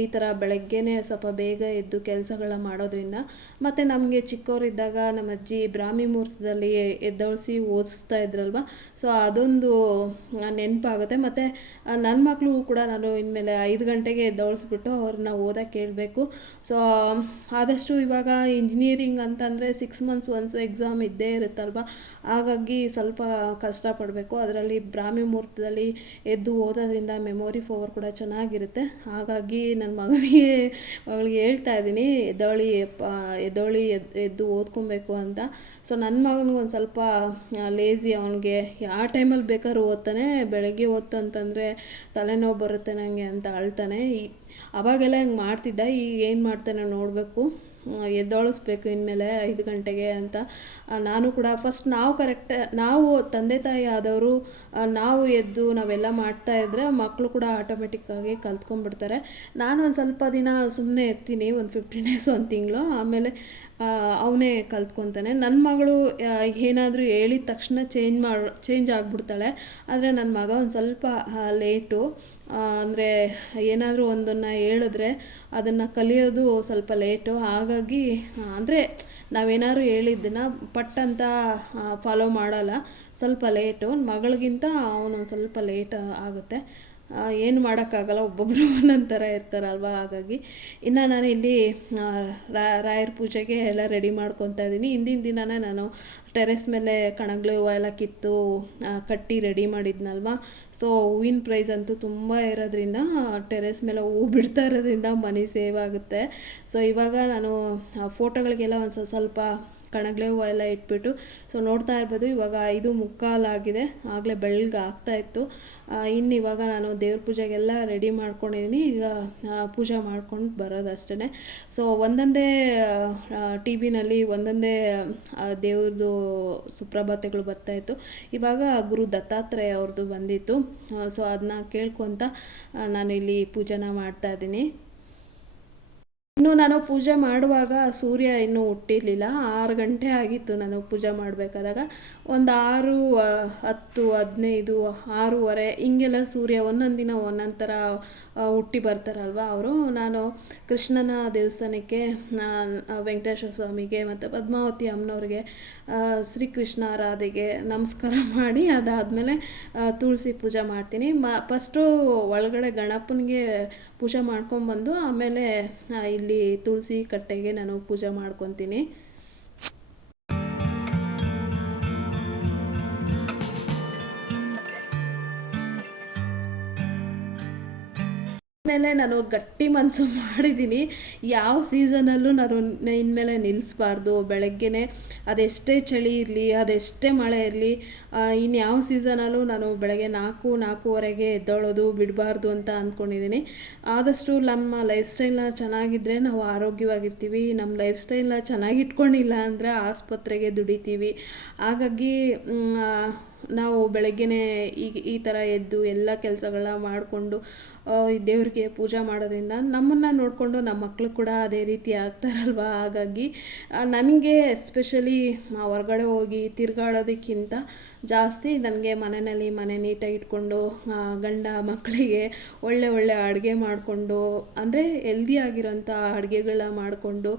ಈ ಥರ ಬೆಳಗ್ಗೆನೇ ಸ್ವಲ್ಪ ಬೇಗ ಎದ್ದು ಕೆಲಸಗಳ ಮಾಡೋದ್ರಿಂದ. ಮತ್ತು ನಮಗೆ ಚಿಕ್ಕವರಿದ್ದಾಗ ನಮ್ಮ ಅಜ್ಜಿ ಬ್ರಾಹ್ಮಿ ಮುಹೂರ್ತದಲ್ಲಿ ಎದ್ದೊಳಿಸಿ ಓದಿಸ್ತಾ ಇದ್ರಲ್ವ? ಸೊ ಅದೊಂದು ನೆನಪಾಗುತ್ತೆ. ಮತ್ತು ನನ್ನ ಮಕ್ಕಳು ಕೂಡ ನಾನು ಇನ್ಮೇಲೆ ಐದು ಗಂಟೆಗೆ ಎದ್ದೊಳಿಸ್ಬಿಟ್ಟು ಅವ್ರನ್ನ ಓದಕ್ಕೆ ಕೇಳಬೇಕು. ಸೊ, ಆದಷ್ಟು ಇವಾಗ ಇಂಜಿನಿಯರಿಂಗ್ ಅಂತಂದರೆ ಸಿಕ್ಸ್ ಮಂತ್ಸ್ ಒನ್ಸ್ ಎಕ್ಸಾಮ್ ಇದ್ದೇ ಇರುತ್ತಲ್ವ? ಹಾಗಾಗಿ ಸ್ವಲ್ಪ ಕಷ್ಟಪಡಬೇಕು. ಅದರಲ್ಲಿ ಬ್ರಾಹ್ಮಿ ಮುಹೂರ್ತದಲ್ಲಿ ಎದ್ದು ಓದೋದ್ರಿಂದ ಮೆಮೊರಿ ಪವರ್ ಕೂಡ ಚೆನ್ನಾಗಿರುತ್ತೆ. ಹಾಗಾಗಿ ನನ್ನ ಮಗನಿಗೆ ಮಗಳಿಗೆ ಹೇಳ್ತಾ ಇದ್ದೀನಿ, ಎದ್ದೊಳಿ ಎದ್ದೊಳಿ ಎದ್ದು ಎದ್ದು ಓದ್ಕೊಬೇಕು ಅಂತ. ಸೊ ನನ್ನ ಮಗನಿಗೆ ಒಂದು ಸ್ವಲ್ಪ ಲೇಸಿ ಅವನಿಗೆ, ಯಾವ ಟೈಮಲ್ಲಿ ಬೇಕಾದ್ರೂ ಓದ್ತಾನೆ, ಬೆಳಗ್ಗೆ ಓದ್ತಂತಂದರೆ ತಲೆನೋವು ಬರುತ್ತೆ ನನಗೆ ಅಂತ ಅಳ್ತಾನೆ. ಈ, ಅವಾಗೆಲ್ಲ ಹಿಂಗೆ ಮಾಡ್ತಿದ್ದ, ಈಗ ಏನು ಮಾಡ್ತಾನೆ ನೋಡಬೇಕು. ಎದ್ದೊಳಿಸ್ಬೇಕು ಇನ್ಮೇಲೆ ಐದು ಗಂಟೆಗೆ ಅಂತ. ನಾನು ಕೂಡ ಫಸ್ಟ್ ನಾವು ಕರೆಕ್ಟ್ ನಾವು ತಂದೆ ತಾಯಿ ಆದವರು ನಾವು ಎದ್ದು ನಾವೆಲ್ಲ ಮಾಡ್ತಾ ಇದ್ದರೆ ಮಕ್ಕಳು ಕೂಡ ಆಟೋಮೆಟಿಕ್ಕಾಗಿ ಕಲ್ತ್ಕೊಂಡ್ಬಿಡ್ತಾರೆ. ನಾನು ಒಂದು ಸ್ವಲ್ಪ ದಿನ ಸುಮ್ಮನೆ ಇರ್ತೀನಿ, ಒಂದು ಫಿಫ್ಟೀನ್ ಡೇಸ್ ಒಂದು ತಿಂಗಳು. ಆಮೇಲೆ ಅವನೇ ಕಲ್ತ್ಕೊತಾನೆ. ನನ್ನ ಮಗಳು ಏನಾದರೂ ಹೇಳಿದ ತಕ್ಷಣ ಚೇಂಜ್ ಮಾಡಿ ಚೇಂಜ್ ಆಗಿಬಿಡ್ತಾಳೆ. ಆದರೆ ನನ್ನ ಮಗ ಒಂದು ಸ್ವಲ್ಪ ಲೇಟು ಅಂದರೆ ಏನಾದರೂ ಒಂದನ್ನು ಹೇಳಿದ್ರೆ ಅದನ್ನು ಕಲಿಯೋದು ಸ್ವಲ್ಪ ಲೇಟು. ಹಾಗಾಗಿ ಅಂದರೆ ನಾವೇನಾದ್ರು ಹೇಳಿದ್ದನ್ನು ಪಟ್ ಅಂತ ಫಾಲೋ ಮಾಡೋಲ್ಲ. ಸ್ವಲ್ಪ ಲೇಟು. ಮಗಳಿಗಿಂತ ಅವನು ಸ್ವಲ್ಪ ಲೇಟ್ ಆಗುತ್ತೆ. ಏನು ಮಾಡೋಕ್ಕಾಗಲ್ಲ ಒಬ್ಬೊಬ್ಬರು ಒಂದೊಂದು ಥರ ಇರ್ತಾರಲ್ವ, ಹಾಗಾಗಿ. ಇನ್ನು ನಾನು ಇಲ್ಲಿ ರಾಯರ ಪೂಜೆಗೆ ಎಲ್ಲ ರೆಡಿ ಮಾಡ್ಕೊತಾ ಇದ್ದೀನಿ. ಹಿಂದಿನ ದಿನನೇ ನಾನು ಟೆರೆಸ್ ಮೇಲೆ ಕಣಗಳು ಹೂವು ಎಲ್ಲ ಕಿತ್ತು ಕಟ್ಟಿ ರೆಡಿ ಮಾಡಿದ್ನಲ್ವ. ಸೊ ಹೂವಿನ ಪ್ರೈಸ್ ಅಂತೂ ತುಂಬ ಇರೋದ್ರಿಂದ ಟೆರೆಸ್ ಮೇಲೆ ಹೂವು ಬಿಡ್ತಾ ಇರೋದ್ರಿಂದ ಮನಿ ಸೇವ್ ಆಗುತ್ತೆ. ಸೊ ಇವಾಗ ನಾನು ಫೋಟೋಗಳಿಗೆಲ್ಲ ಒಂದು ಸ್ವಲ್ಪ ಕಣಗ್ಲೆ ಹೂವು ಎಲ್ಲ ಇಟ್ಬಿಟ್ಟು. ಸೊ ನೋಡ್ತಾ ಇರ್ಬೋದು, ಇವಾಗ ಐದು ಮುಕ್ಕಾಲಾಗಿದೆ ಆಗಲೇ ಬೆಳಗ್ಗೆ ಆಗ್ತಾ ಇತ್ತು. ಇನ್ನು ಇವಾಗ ನಾನು ದೇವ್ರ ಪೂಜೆಗೆಲ್ಲ ರೆಡಿ ಮಾಡ್ಕೊಂಡಿದ್ದೀನಿ ಈಗ ಪೂಜೆ ಮಾಡ್ಕೊಂಡು ಬರೋದಷ್ಟೇ ಸೊ ಒಂದೊಂದೇ ಟಿ ವಿನಲ್ಲಿ ಒಂದೊಂದೇ ದೇವ್ರದ್ದು ಸುಪ್ರಭಾತೆಗಳು ಬರ್ತಾಯಿತ್ತು ಇವಾಗ ಗುರು ದತ್ತಾತ್ರೇಯ ಅವ್ರದ್ದು ಬಂದಿತ್ತು. ಸೊ ಅದನ್ನ ಕೇಳ್ಕೊತ ನಾನು ಇಲ್ಲಿ ಪೂಜೆನ ಮಾಡ್ತಾ ಇದ್ದೀನಿ. ಇನ್ನು ನಾನು ಪೂಜೆ ಮಾಡುವಾಗ ಸೂರ್ಯ ಇನ್ನೂ ಹುಟ್ಟಿರಲಿಲ್ಲ. ಆರು ಗಂಟೆ ಆಗಿತ್ತು ನಾನು ಪೂಜೆ ಮಾಡಬೇಕಾದಾಗ. ಒಂದು ಆರು ಹತ್ತು, ಹದಿನೈದು, ಆರೂವರೆ ಹಿಂಗೆಲ್ಲ ಸೂರ್ಯ ಒಂದೊಂದು ದಿನ ಒಂದೊಂದು ಥರ ಹುಟ್ಟಿ ಬರ್ತಾರಲ್ವ ಅವರು. ನಾನು ಕೃಷ್ಣನ ದೇವಸ್ಥಾನಕ್ಕೆ ವೆಂಕಟೇಶ್ವರ ಸ್ವಾಮಿಗೆ ಮತ್ತು ಪದ್ಮಾವತಿ ಅಮ್ಮನವ್ರಿಗೆ ಶ್ರೀಕೃಷ್ಣ ರಾಧೆಗೆ ನಮಸ್ಕಾರ (laughs) ಮಾಡಿ ಅದಾದಮೇಲೆ ತುಳಸಿ ಪೂಜೆ ಮಾಡ್ತೀನಿ. ಮ ಫಸ್ಟು ಒಳಗಡೆ ಗಣಪನಿಗೆ ಪೂಜೆ ಮಾಡ್ಕೊಂಬಂದು ಆಮೇಲೆ ಇಲ್ಲಿ ತುಳಸಿ ಕಟ್ಟೆಗೆ ನಾನು ಪೂಜೆ ಮಾಡ್ಕೊತೀನಿ. ಮೇಲೆ ನಾನು ಗಟ್ಟಿ ಮನಸ್ಸು (laughs) ಮಾಡಿದ್ದೀನಿ ಯಾವ ಸೀಸನಲ್ಲೂ ನಾನು ಇನ್ಮೇಲೆ ನಿಲ್ಲಿಸಬಾರ್ದು ಬೆಳಗ್ಗೆನೆ ಅದೆಷ್ಟೇ ಚಳಿ ಇರಲಿ, ಅದೆಷ್ಟೇ ಮಳೆ ಇರಲಿ ಇನ್ಯಾವ ಸೀಸನಲ್ಲೂ ನಾನು ಬೆಳಗ್ಗೆ ನಾಲ್ಕು, ನಾಲ್ಕೂವರೆಗೆ ಎದ್ದೇಳೋದು, ಬಿಡಬಾರ್ದು ಅಂತ ಅಂದ್ಕೊಂಡಿದ್ದೀನಿ ಆದಷ್ಟು ನಮ್ಮ ಲೈಫ್ ಸ್ಟೈಲ್ನ ಚೆನ್ನಾಗಿದ್ದರೆ ನಾವು ಆರೋಗ್ಯವಾಗಿರ್ತೀವಿ. ನಮ್ಮ ಲೈಫ್ ಸ್ಟೈಲ್ನ ಚೆನ್ನಾಗಿಟ್ಕೊಂಡಿಲ್ಲ ಅಂದರೆ ಆಸ್ಪತ್ರೆಗೆ ದುಡಿತೀವಿ. ಹಾಗಾಗಿ ನಾವು ಬೆಳಗ್ಗೆನೇ ಈಗ ಈ ಥರ ಎದ್ದು ಎಲ್ಲ ಕೆಲಸಗಳನ್ನ ಮಾಡಿಕೊಂಡು ದೇವ್ರಿಗೆ ಪೂಜೆ ಮಾಡೋದ್ರಿಂದ ನಮ್ಮನ್ನು ನೋಡಿಕೊಂಡು ನಮ್ಮ ಮಕ್ಕಳು ಕೂಡ ಅದೇ ರೀತಿ ಆಗ್ತಾರಲ್ವ? ಹಾಗಾಗಿ ನನಗೆ ಎಸ್ಪೆಷಲಿ ಹೊರಗಡೆ ಹೋಗಿ ತಿರುಗಾಡೋದಕ್ಕಿಂತ ಜಾಸ್ತಿ ನನಗೆ ಮನೆಯಲ್ಲಿ ಮನೆ ನೀಟಾಗಿ ಇಟ್ಕೊಂಡು ಗಂಡ ಮಕ್ಕಳಿಗೆ ಒಳ್ಳೆ ಒಳ್ಳೆ ಅಡುಗೆ ಮಾಡಿಕೊಂಡು, ಅಂದರೆ ಹೆಲ್ದಿ ಆಗಿರೋಂಥ ಅಡುಗೆಗಳನ್ನ ಮಾಡಿಕೊಂಡು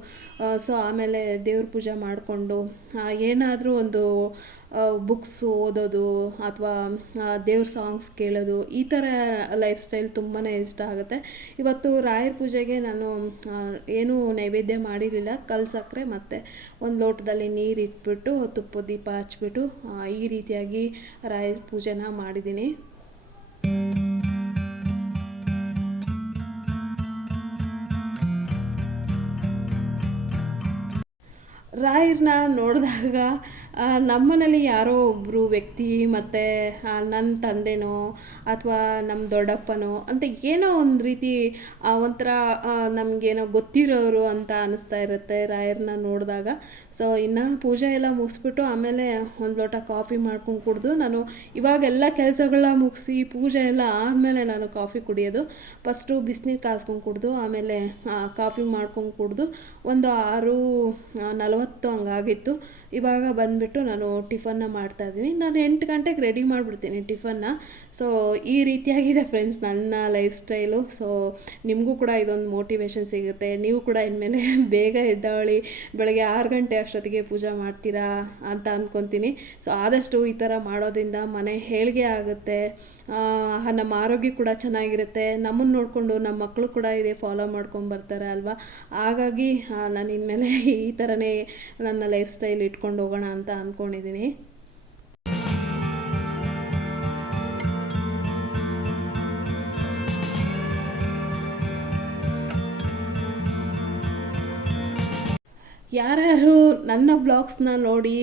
ಸೊ ಆಮೇಲೆ ದೇವ್ರ ಪೂಜೆ ಮಾಡಿಕೊಂಡು ಏನಾದರೂ ಒಂದು ಬುಕ್ಸ್ ಓದೋದು ಅಥವಾ ದೇವ್ರ ಸಾಂಗ್ಸ್ ಕೇಳೋದು, ಈ ಥರ ಲೈಫ್ ಸ್ಟೈಲ್ ತುಂಬಾ ಇಷ್ಟ ಆಗುತ್ತೆ. ಇವತ್ತು ರಾಯರ ಪೂಜೆಗೆ ನಾನು ಏನು ನೈವೇದ್ಯ ಮಾಡಿರಲಿಲ್ಲ. ಕಲ್ ಸಕ್ಕರೆ ಮತ್ತು ಒಂದು ಲೋಟದಲ್ಲಿ ನೀರು ಇಟ್ಬಿಟ್ಟು, ತುಪ್ಪ, ದೀಪ ಹಚ್ಬಿಟ್ಟು ಈ ರೀತಿಯಾಗಿ ರಾಯರ ಪೂಜೆನ ಮಾಡಿದ್ದೀನಿ. ರಾಯರನ್ನ ನೋಡಿದಾಗ ನಮ್ಮನೇಲಿ ಯಾರೋ ಒಬ್ಬರು ವ್ಯಕ್ತಿ ಮತ್ತು ನನ್ನ ತಂದೆನೋ ಅಥವಾ ನಮ್ಮ ದೊಡ್ಡಪ್ಪನೋ ಅಂತ ಏನೋ ಒಂದು ರೀತಿ ಒಂಥರ ನಮಗೇನೋ ಗೊತ್ತಿರೋರು ಅಂತ ಅನ್ನಿಸ್ತಾ ಇರುತ್ತೆ ರಾಯರನ್ನ ನೋಡಿದಾಗ. ಸೊ ಇನ್ನು ಪೂಜೆ ಎಲ್ಲ ಮುಗಿಸ್ಬಿಟ್ಟು ಆಮೇಲೆ ಒಂದು ಲೋಟ ಕಾಫಿ ಮಾಡ್ಕೊಂಡು ಕುಡಿದು ನಾನು ಇವಾಗೆಲ್ಲ ಕೆಲಸಗಳ ಮುಗಿಸಿ ಪೂಜೆ ಎಲ್ಲ ಆದಮೇಲೆ ನಾನು ಕಾಫಿ ಕುಡಿಯೋದು. ಫಸ್ಟು ಬಿಸಿನೀರು ಕಾಸ್ಕೊಂಡು ಕುಡಿದು ಆಮೇಲೆ ಕಾಫಿ ಮಾಡ್ಕೊಂಡು ಕುಡಿದು ಒಂದು ಆರು ನಲವತ್ತು ಹಂಗಾಗಿತ್ತು. ಇವಾಗ ಬಂದುಬಿಟ್ಟು ನಾನು ಟಿಫನ್ನ ಮಾಡ್ತಾಯಿದ್ದೀನಿ ನಾನು ಎಂಟು ಗಂಟೆಗೆ ರೆಡಿ ಮಾಡಿಬಿಡ್ತೀನಿ ಟಿಫನ್ನ. ಸೊ ಈ ರೀತಿಯಾಗಿದೆ ಫ್ರೆಂಡ್ಸ್ ನನ್ನ ಲೈಫ್ ಸ್ಟೈಲು ಸೊ ನಿಮಗೂ ಕೂಡ ಇದೊಂದು ಮೋಟಿವೇಶನ್ ಸಿಗುತ್ತೆ. ನೀವು ಕೂಡ ಇನ್ಮೇಲೆ (laughs) ಬೇಗ ಎದ್ದಾಳಿ ಬೆಳಗ್ಗೆ ಆರು ಗಂಟೆ ಅಷ್ಟೊತ್ತಿಗೆ ಪೂಜೆ ಮಾಡ್ತೀರಾ ಅಂತ ಅಂದ್ಕೊತೀನಿ ಸೊ ಆದಷ್ಟು ಈ ಥರ ಮಾಡೋದ್ರಿಂದ ಮನೆ ಹೇಳಿಗೆ ಆಗುತ್ತೆ. ನಮ್ಮ ಆರೋಗ್ಯ ಕೂಡ ಚೆನ್ನಾಗಿರುತ್ತೆ. ನಮ್ಮನ್ನು ನೋಡಿಕೊಂಡು ನಮ್ಮ ಮಕ್ಕಳು ಕೂಡ ಇದೇ ಫಾಲೋ ಮಾಡ್ಕೊಂಡು ಬರ್ತಾರೆ ಅಲ್ವಾ? ಹಾಗಾಗಿ ನಾನು ಇನ್ಮೇಲೆ ಈ ಥರನೇ ನನ್ನ ಲೈಫ್ ಸ್ಟೈಲ್ ಇಟ್ಕೊಂಡು ಹೋಗೋಣ ಅಂತ ಅಂದ್ಕೊಂಡಿದ್ದೀನಿ ಯಾರ್ಯಾರು ನನ್ನ ಬ್ಲಾಗ್ಸ್ನ ನೋಡಿ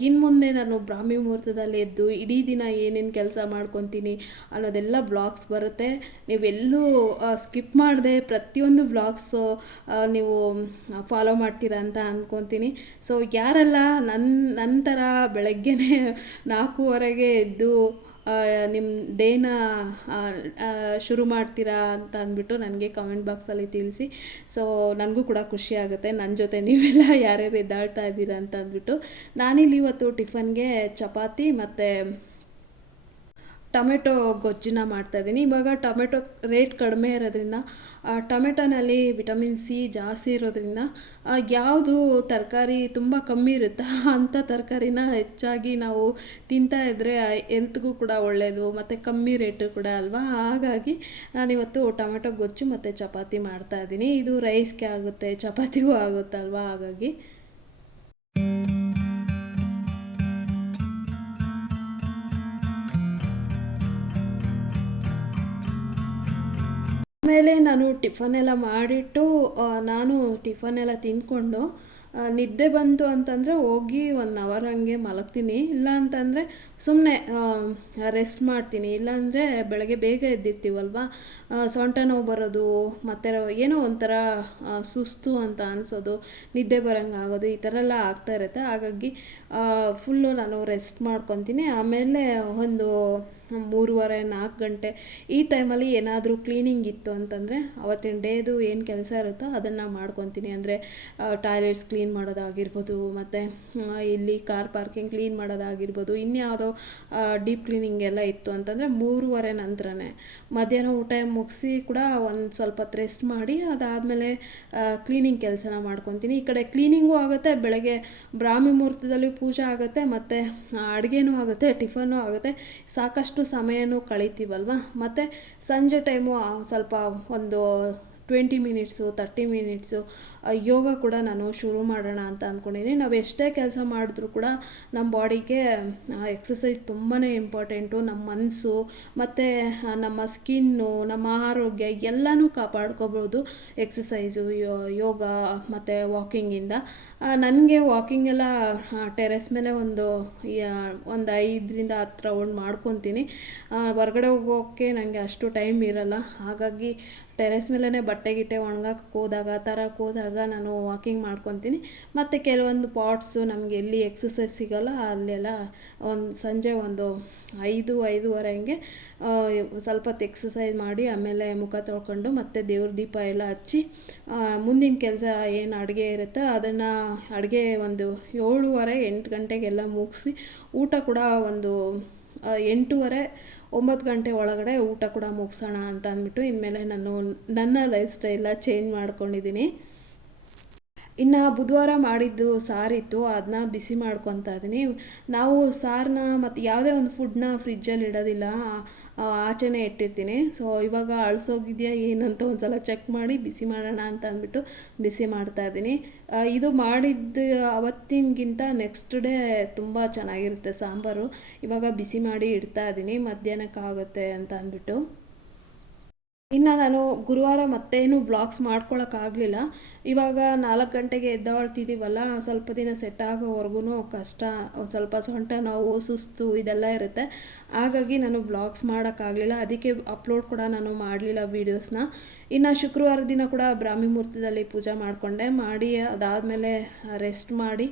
ಇನ್ನು ಮುಂದೆ ನಾನು ಬ್ರಾಹ್ಮಿ ಮುಹೂರ್ತದಲ್ಲಿ ಎದ್ದು ಇಡೀ ದಿನ ಏನೇನು ಕೆಲಸ ಮಾಡ್ಕೊತೀನಿ ಅನ್ನೋದೆಲ್ಲ ಬ್ಲಾಗ್ಸ್ ಬರುತ್ತೆ. ನೀವೆಲ್ಲೂ ಸ್ಕಿಪ್ ಮಾಡದೆ ಪ್ರತಿಯೊಂದು ಬ್ಲಾಗ್ಸು ನೀವು ಫಾಲೋ ಮಾಡ್ತೀರಾ ಅಂತ ಅಂದ್ಕೊತೀನಿ ಸೊ ಯಾರೆಲ್ಲ ನನ್ನ ನನ್ನ ಥರ ಬೆಳಗ್ಗೆನೇ ನಾಲ್ಕೂವರೆಗೆ ಎದ್ದು ನಿಮ್ಮ ಡೇನ ಶುರು ಮಾಡ್ತೀರಾ ಅಂತ ಅಂದ್ಬಿಟ್ಟು ನನಗೆ ಕಮೆಂಟ್ ಬಾಕ್ಸಲ್ಲಿ ತಿಳಿಸಿ. ಸೊ ನನಗೂ ಕೂಡ ಖುಷಿ ಆಗುತ್ತೆ. ನನ್ನ ಜೊತೆ ನೀವೆಲ್ಲ ಯಾರ್ಯಾರು ಎದ್ದಾಳ್ತಾ ಇದ್ದೀರಾ ಅಂತ ಅಂದ್ಬಿಟ್ಟು. ನಾನಿಲ್ಲಿ ಇವತ್ತು ಟಿಫನ್ಗೆ ಚಪಾತಿ ಮತ್ತು ಟೊಮೆಟೊ ಗೊಜ್ಜನ್ನ ಮಾಡ್ತಾಯಿದ್ದೀನಿ ಇವಾಗ ಟೊಮೆಟೊ ರೇಟ್ ಕಡಿಮೆ ಇರೋದ್ರಿಂದ ಟೊಮೆಟೊನಲ್ಲಿ ವಿಟಮಿನ್ ಸಿ ಜಾಸ್ತಿ ಇರೋದ್ರಿಂದ ಯಾವುದು ತರಕಾರಿ ತುಂಬ ಕಮ್ಮಿ ಇರುತ್ತಾ ಅಂಥ ತರಕಾರಿನ ಹೆಚ್ಚಾಗಿ ನಾವು ತಿಂತಾ ಇದ್ದರೆ ಹೆಲ್ತ್ಗೂ ಕೂಡ ಒಳ್ಳೆಯದು ಮತ್ತು ಕಮ್ಮಿ ರೇಟು ಕೂಡ ಅಲ್ವಾ? ಹಾಗಾಗಿ ನಾನಿವತ್ತು ಟೊಮೆಟೊ ಗೊಜ್ಜು ಮತ್ತು ಚಪಾತಿ ಮಾಡ್ತಾ ಇದ್ದೀನಿ. ಇದು ರೈಸ್ಗೆ ಆಗುತ್ತೆ, ಚಪಾತಿಗೂ ಆಗುತ್ತಲ್ವಾ? ಹಾಗಾಗಿ ಆಮೇಲೆ ನಾನು ಟಿಫನ್ ಎಲ್ಲ ಮಾಡಿಟ್ಟು ನಾನು ಟಿಫನ್ ಎಲ್ಲ ತಿಂದ್ಕೊಂಡು ನಿದ್ದೆ ಬಂತು ಅಂತಂದರೆ ಹೋಗಿ ಒನ್ ಅವರ್ ಹಂಗೆ ಮಲಗ್ತೀನಿ. ಇಲ್ಲ ಅಂತಂದರೆ ಸುಮ್ಮನೆ ರೆಸ್ಟ್ ಮಾಡ್ತೀನಿ. ಇಲ್ಲಾಂದರೆ ಬೆಳಗ್ಗೆ ಬೇಗ ಎದ್ದಿರ್ತೀವಲ್ವ? ಸೊಂಟ ನೋವು ಬರೋದು, ಮತ್ತು ಏನೋ ಒಂಥರ ಸುಸ್ತು ಅಂತ ಅನಿಸೋದು, ನಿದ್ದೆ ಬರೋಂಗೆ ಆಗೋದು, ಈ ಥರ ಎಲ್ಲ ಆಗ್ತಾ ಇರುತ್ತೆ. ಹಾಗಾಗಿ ಫುಲ್ಲು ನಾನು ರೆಸ್ಟ್ ಮಾಡ್ಕೊತೀನಿ. ಆಮೇಲೆ ಒಂದು ಮೂರುವರೆ, ನಾಲ್ಕು ಗಂಟೆ, ಈ ಟೈಮಲ್ಲಿ ಏನಾದರೂ ಕ್ಲೀನಿಂಗ್ ಇತ್ತು ಅಂತಂದರೆ, ಅವತ್ತಿನ ಡೇದು ಏನು ಕೆಲಸ ಇರುತ್ತೋ ಅದನ್ನು ಮಾಡ್ಕೊತೀನಿ. ಅಂದರೆ ಟಾಯ್ಲೆಟ್ಸ್ ಕ್ಲೀನ್ ಮಾಡೋದಾಗಿರ್ಬೋದು, ಮತ್ತು ಇಲ್ಲಿ ಕಾರ್ ಪಾರ್ಕಿಂಗ್ ಕ್ಲೀನ್ ಮಾಡೋದಾಗಿರ್ಬೋದು, ಇನ್ಯಾವುದೋ ಡೀಪ್ ಕ್ಲೀನಿಂಗ್ ಎಲ್ಲ ಇತ್ತು ಅಂತಂದರೆ ಮೂರುವರೆ ನಂತರನೇ. ಮಧ್ಯಾಹ್ನ ಊಟ ಮುಗಿಸಿ ಕೂಡ ಒಂದು ಸ್ವಲ್ಪ ಹೊತ್ತು ರೆಸ್ಟ್ ಮಾಡಿ, ಅದಾದಮೇಲೆ ಕ್ಲೀನಿಂಗ್ ಕೆಲಸನ ಮಾಡ್ಕೊತೀನಿ. ಈ ಕಡೆ ಕ್ಲೀನಿಂಗೂ ಆಗುತ್ತೆ, ಬೆಳಗ್ಗೆ ಬ್ರಾಹ್ಮಿ ಮುಹೂರ್ತದಲ್ಲಿ ಪೂಜೆ ಆಗುತ್ತೆ, ಮತ್ತು ಅಡುಗೆನೂ ಆಗುತ್ತೆ, ಟಿಫನ್ನು ಆಗುತ್ತೆ. ಸಾಕಷ್ಟು ಸಮಯನೂ ಕಳಿತೀವಲ್ವ? ಮತ್ತು ಸಂಜೆ ಟೈಮು ಸ್ವಲ್ಪ ಒಂದು twenty minutes thirty minutes yoga ಕೂಡ ನಾನು ಶುರು ಮಾಡೋಣ ಅಂತ ಅಂದ್ಕೊಂಡಿದ್ದೀನಿ. ನಾವು ಎಷ್ಟೇ ಕೆಲಸ ಮಾಡಿದ್ರೂ ಕೂಡ ನಮ್ಮ ಬಾಡಿಗೆ ಎಕ್ಸಸೈಸ್ ತುಂಬಾ ಇಂಪಾರ್ಟೆಂಟು ನಮ್ಮ ಮನಸ್ಸು ಮತ್ತು ನಮ್ಮ ಸ್ಕಿನ್ನು ನಮ್ಮ ಆರೋಗ್ಯ ಎಲ್ಲನೂ ಕಾಪಾಡ್ಕೋಬೋದು ಎಕ್ಸಸೈಸು ಯೋಗ, ಮತ್ತು ವಾಕಿಂಗಿಂದ ನನಗೆ ವಾಕಿಂಗೆಲ್ಲ ಟೆರೆಸ್ ಮೇಲೆ ಒಂದು ಒಂದು ಐದರಿಂದ ಹತ್ತು ರೌಂಡ್ ಮಾಡ್ಕೊತೀನಿ. ಹೊರ್ಗಡೆ ಹೋಗೋಕ್ಕೆ ನನಗೆ ಅಷ್ಟು ಟೈಮ್ ಇರಲ್ಲ. ಹಾಗಾಗಿ ಟೆರೆಸ್ ಮೇಲೇ ಬಟ್ಟೆ ಗಿಟ್ಟೆ ಒಣಗಕ್ಕೆ ಹೋದಾಗ ತರಕ್ಕೆ ಹೋದಾಗ ನಾನು ವಾಕಿಂಗ್ ಮಾಡ್ಕೊತೀನಿ. ಮತ್ತು ಕೆಲವೊಂದು ಪಾಟ್ಸು ನಮಗೆ ಎಲ್ಲಿ ಎಕ್ಸಸೈಸ್ ಸಿಗೋಲ್ಲ, ಅಲ್ಲೆಲ್ಲ ಒಂದು ಸಂಜೆ ಒಂದು ಐದು, ಐದೂವರೆ ಹಂಗೆ ಸ್ವಲ್ಪ ಹೊತ್ತು ಎಕ್ಸಸೈಸ್ ಮಾಡಿ ಆಮೇಲೆ ಮುಖ ತೊಳ್ಕೊಂಡು ಮತ್ತೆ ದೇವ್ರ ದೀಪ ಎಲ್ಲ ಹಚ್ಚಿ ಮುಂದಿನ ಕೆಲಸ ಏನು ಅಡುಗೆ ಇರುತ್ತೆ ಅದನ್ನು ಅಡುಗೆ ಒಂದು ಏಳುವರೆ ಎಂಟು ಗಂಟೆಗೆಲ್ಲ ಮುಗಿಸಿ ಊಟ ಕೂಡ ಒಂದು ಎಂಟೂವರೆ ಒಂಬತ್ತು ಗಂಟೆ ಒಳಗಡೆ ಊಟ ಕೂಡ ಮುಗಿಸೋಣ ಅಂತ ಅಂದ್ಬಿಟ್ಟು ಇನ್ಮೇಲೆ ನಾನು ನನ್ನ ಲೈಫ್ ಸ್ಟೈಲ ಚೇಂಜ್ ಮಾಡ್ಕೊಂಡಿದ್ದೀನಿ. ಇನ್ನು ಬುಧವಾರ ಮಾಡಿದ್ದು ಸಾರಿತ್ತು ಅದನ್ನ ಬಿಸಿ ಮಾಡ್ಕೊತಾ ಇದ್ದೀನಿ. ನಾವು ಸಾರನ್ನ ಮತ್ತು ಯಾವುದೇ ಒಂದು ಫುಡ್ನ ಫ್ರಿಜ್ಜಲ್ಲಿ ಇಡೋದಿಲ್ಲ ಆಚೆನೇ ಇಟ್ಟಿರ್ತೀನಿ. ಸೊ ಇವಾಗ ಅಳಿಸೋಗಿದೆಯಾ ಏನಂತ ಒಂದ್ಸಲ ಚೆಕ್ ಮಾಡಿ ಬಿಸಿ ಮಾಡೋಣ ಅಂತ ಅಂದ್ಬಿಟ್ಟು ಬಿಸಿ ಮಾಡ್ತಾ ಇದ್ದೀನಿ. ಇದು ಮಾಡಿದ್ದು ಅವತ್ತಿನಗಿಂತ ನೆಕ್ಸ್ಟ್ ಡೇ ತುಂಬ ಚೆನ್ನಾಗಿರುತ್ತೆ ಸಾಂಬಾರು. ಇವಾಗ ಬಿಸಿ ಮಾಡಿ ಇಡ್ತಾ ಇದ್ದೀನಿ ಮಧ್ಯಾಹ್ನಕ್ಕೆ ಆಗುತ್ತೆ ಅಂತ ಅಂದ್ಬಿಟ್ಟು. ಇನ್ನು ನಾನು ಗುರುವಾರ ಮತ್ತೇನು ವ್ಲಾಗ್ಸ್ ಮಾಡ್ಕೊಳಕ್ಕಾಗಲಿಲ್ಲ ಇವಾಗ ನಾಲ್ಕು ಗಂಟೆಗೆ ಎದ್ದಾಳ್ತಿದ್ದೀವಲ್ಲ ಸ್ವಲ್ಪ ದಿನ ಸೆಟ್ ಆಗೋವರೆಗೂ ಕಷ್ಟ ಸ್ವಲ್ಪ ಸೊಂಟ ನೋವು, ಸುಸ್ತು ಇದೆಲ್ಲ ಇರುತ್ತೆ. ಹಾಗಾಗಿ ನಾನು ವ್ಲಾಗ್ಸ್ ಮಾಡೋಕ್ಕಾಗಲಿಲ್ಲ ಅದಕ್ಕೆ ಅಪ್ಲೋಡ್ ಕೂಡ ನಾನು ಮಾಡಲಿಲ್ಲ ವೀಡಿಯೋಸ್ನ ಇನ್ನು ಶುಕ್ರವಾರ ದಿನ ಕೂಡ ಬ್ರಾಹ್ಮಿ ಮುಹೂರ್ತದಲ್ಲಿ ಪೂಜೆ ಮಾಡಿಕೊಂಡೆ. ಮಾಡಿ ಅದಾದಮೇಲೆ ರೆಸ್ಟ್ ಮಾಡಿ.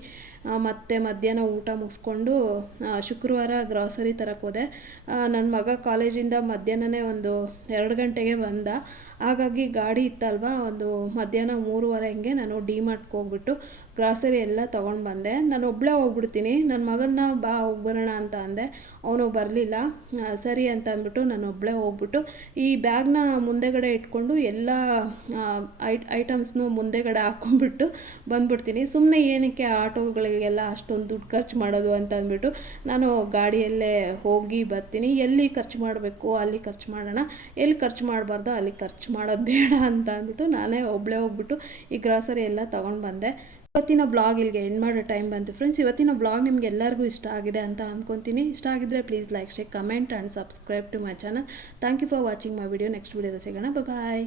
ಮತ್ತೆ ಮಧ್ಯಾಹ್ನ ಊಟ ಮುಗಿಸ್ಕೊಂಡು ಶುಕ್ರವಾರ ಗ್ರಾಸರಿ ತರಕ್ಕೆ ಹೋದೆ. ನನ್ನ ಮಗ ಕಾಲೇಜಿಂದ ಮಧ್ಯಾಹ್ನನೇ ಒಂದು ಎರಡು ಗಂಟೆಗೆ ಬಂದ. ಹಾಗಾಗಿ ಗಾಡಿ ಇತ್ತಲ್ವ? ಒಂದು ಮಧ್ಯಾಹ್ನ ಮೂರುವರೆ ಹಂಗೆ ನಾನು ಡಿ ಮಾರ್ಟ್ಗೆ ಹೋಗ್ಬಿಟ್ಟು ಗ್ರಾಸರಿ ಎಲ್ಲ ತೊಗೊಂಡು ಬಂದೆ. ನಾನು ಒಬ್ಬಳೇ ಹೋಗ್ಬಿಡ್ತೀನಿ. ನನ್ನ ಮಗನ್ನ ಬಾ ಹೋಗ್ಬರೋಣ ಅಂತ ಅಂದೆ. ಅವನು ಬರಲಿಲ್ಲ. ಸರಿ ಅಂತ ಅಂದ್ಬಿಟ್ಟು ನಾನು ಒಬ್ಬಳೇ ಹೋಗ್ಬಿಟ್ಟು ಈ ಬ್ಯಾಗ್ನ ಮುಂದೆಗಡೆ ಇಟ್ಕೊಂಡು ಎಲ್ಲ ಐಟ್ ಐಟಮ್ಸ್ನು ಮುಂದೆಗಡೆ ಹಾಕ್ಕೊಂಡ್ಬಿಟ್ಟು ಬಂದ್ಬಿಡ್ತೀನಿ. ಸುಮ್ಮನೆ ಏನಕ್ಕೆ ಆಟೋಗಳಿಗೆಲ್ಲ ಅಷ್ಟೊಂದು ದುಡ್ಡು ಖರ್ಚು ಮಾಡೋದು ಅಂತ ಅಂದ್ಬಿಟ್ಟು ನಾನು ಗಾಡಿಯಲ್ಲೇ ಹೋಗಿ ಬರ್ತೀನಿ. ಎಲ್ಲಿ ಖರ್ಚು ಮಾಡಬೇಕು, ಅಲ್ಲಿ ಖರ್ಚು ಮಾಡೋಣ. ಎಲ್ಲಿ ಖರ್ಚು ಮಾಡಬಾರ್ದು ಅಲ್ಲಿ ಖರ್ಚು ಮಾಡೋದು ಬೇಡ ಅಂತ ಅಂದ್ಬಿಟ್ಟು ನಾನೇ ಒಬ್ಬಳೇ ಹೋಗ್ಬಿಟ್ಟು ಈ ಗ್ರಾಸರಿ ಎಲ್ಲ ತೊಗೊಂಡು ಬಂದೆ. ಇವತ್ತಿನ ಬ್ಲಾಗ್ ಇಲ್ಲಿಗೆ ಎಂಡ್ ಮಾಡೋ ಟೈಮ್ ಬಂತು ಫ್ರೆಂಡ್ಸ್ ಇವತ್ತಿನ ಬ್ಲಾಗ್ ನಿಮ್ಗೆ ಎಲ್ಲರಿಗೂ ಇಷ್ಟ ಆಗಿದೆ ಅಂತ ಅಂದ್ಕೊತೀನಿ ಇಷ್ಟ ಆಗಿದ್ರೆ please like share comment and subscribe to my channel thank you for watching my video next ವಿಡಿಯೋದ ಸಿಗೋಣ. ಬಾಯ್